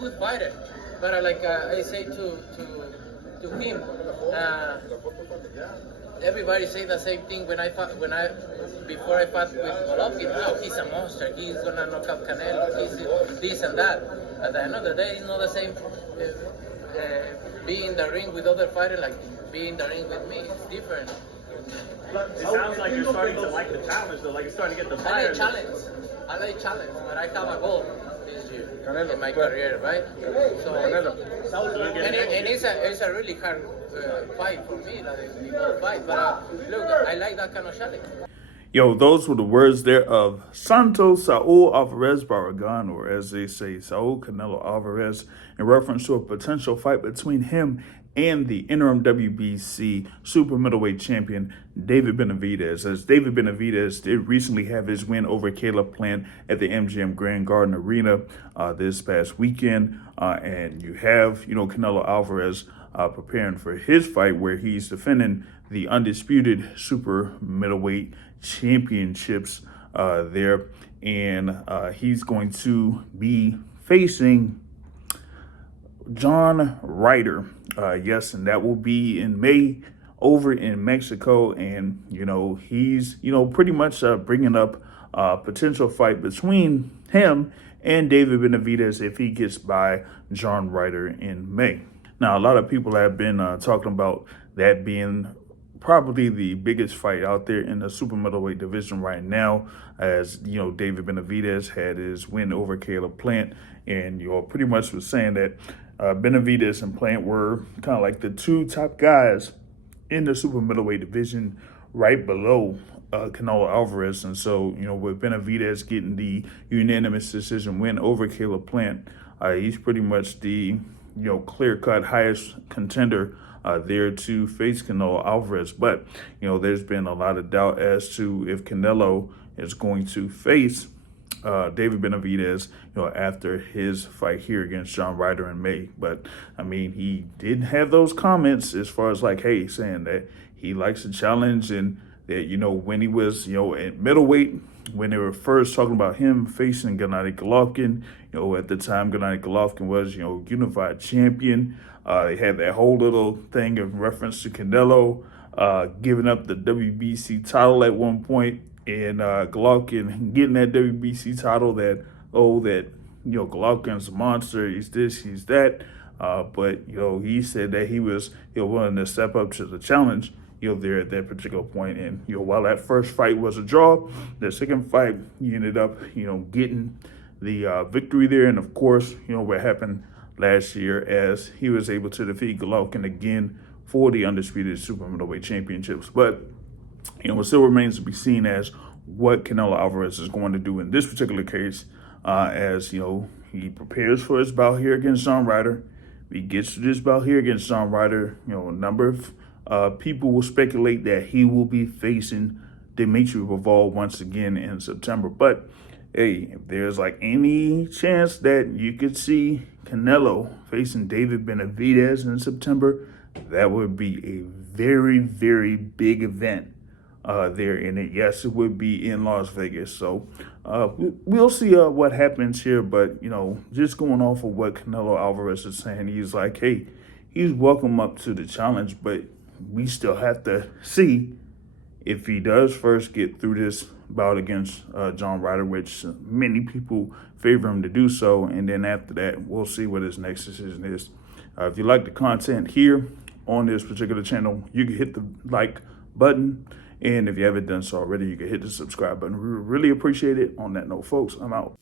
good fighter, but I say to him, everybody say the same thing before I fought with Golovkin. Oh, he's a monster. He's gonna knock out Canelo. He's this and that. At the end of the day, it's not the same. Be in the ring with other fighters like be in the ring with me. It's different. It sounds like you're starting to like the challenge, though. Like you're starting to get the fire. I like challenge, but I have a goal this year in my career, right? So, and it's a really hard fight for me, like a fight. But look, I like that kind of challenge. Yo, those were the words there of Santos Saul Alvarez Barragan, or as they say, Saul Canelo Alvarez, in reference to a potential fight between him and the interim WBC super middleweight champion, David Benavidez. As David Benavidez did recently have his win over Caleb Plant at the MGM Grand Garden Arena this past weekend. And you have, Canelo Alvarez preparing for his fight where he's defending the Undisputed super middleweight championships there. And he's going to be facing John Ryder. Yes, and that will be in May over in Mexico. And, he's, pretty much bringing up a potential fight between him and David Benavidez if he gets by John Ryder in May. Now, a lot of people have been talking about that being probably the biggest fight out there in the super middleweight division right now, as David Benavidez had his win over Caleb Plant, and pretty much was saying that Benavidez and Plant were kind of like the two top guys in the super middleweight division, right below Canelo Alvarez. And so, with Benavidez getting the unanimous decision win over Caleb Plant, he's pretty much the clear-cut highest contender there to face Canelo Alvarez. But, there's been a lot of doubt as to if Canelo is going to face David Benavidez, after his fight here against John Ryder in May. But, he did have those comments as far as saying that he likes the challenge, and that, when he was, at middleweight, when they were first talking about him facing Gennady Golovkin, at the time Gennady Golovkin was, unified champion. They had that whole little thing in reference to Canelo giving up the WBC title at one point, and Golovkin getting that WBC title that Golovkin's a monster, he's this, he's that. But, he said that he was, willing to step up to the challenge, there at that particular point. And, while that first fight was a draw, the second fight, he ended up, getting the victory there. And, of course, what happened last year as he was able to defeat Golovkin again for the Undisputed Super Middleweight Championships. But, it still remains to be seen as what Canelo Alvarez is going to do in this particular case, as, he prepares for his bout here against John Ryder. If he gets to this bout here against John Ryder, a number of people will speculate that he will be facing Dimitri Bivol once again in September. But, hey, if there's any chance that you could see Canelo facing David Benavidez in September, that would be a very, very big event there in it. Yes, it would be in Las Vegas. So we'll see what happens here. But, just going off of what Canelo Alvarez is saying, he's like, hey, he's welcome up to the challenge, but we still have to see if he does first get through this bout against John Ryder, which many people favor him to do so. And then after that, we'll see what his next decision is. If you like the content here on this particular channel, you can hit the like button. And if you haven't done so already, you can hit the subscribe button. We really appreciate it. On that note, folks, I'm out.